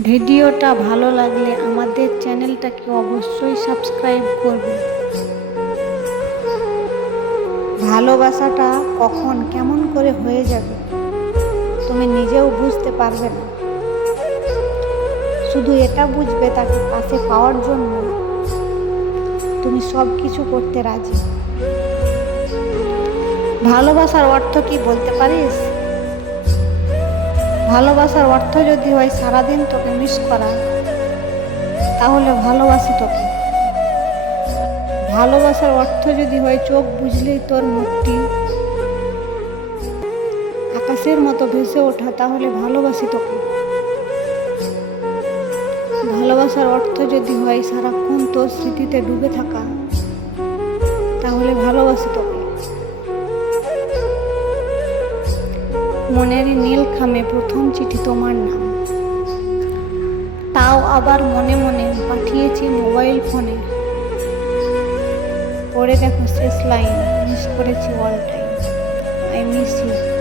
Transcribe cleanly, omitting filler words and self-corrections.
ভিডিওটা ভালো লাগলে আমাদের চ্যানেলটাকে অবশ্যই সাবস্ক্রাইব করবে। ভালোবাসাটা কখন কেমন করে হয়ে যাবে তুমি নিজেও বুঝতে পারবে না। শুধু এটা বুঝবে তাকে পাশে পাওয়ার জন্য তুমি সব কিছু করতে রাজি। ভালোবাসার অর্থ কি বলতে পারিস? ভালোবাসার অর্থ যদি হয় সারাদিন তোকে মিস করা, তাহলে ভালোবাসি তোকে। ভালোবাসার অর্থ যদি হয় চোখ বুঝলেই তোর মুখটি আকাশের মতো ভেসে ওঠা, তাহলে ভালোবাসি তোকে। ভালোবাসার অর্থ যদি হয় সারাক্ষণ তোর স্মৃতিতে ডুবে থাকা, তাহলে ভালোবাসি তোকে। মনের নীল খামে প্রথম চিঠি তোমার নাম, তাও আবার মনে মনে পাঠিয়েছি মোবাইল ফোনে। পড়ে দেখো শেষ লাইন, মিস করেছি all time, I miss you.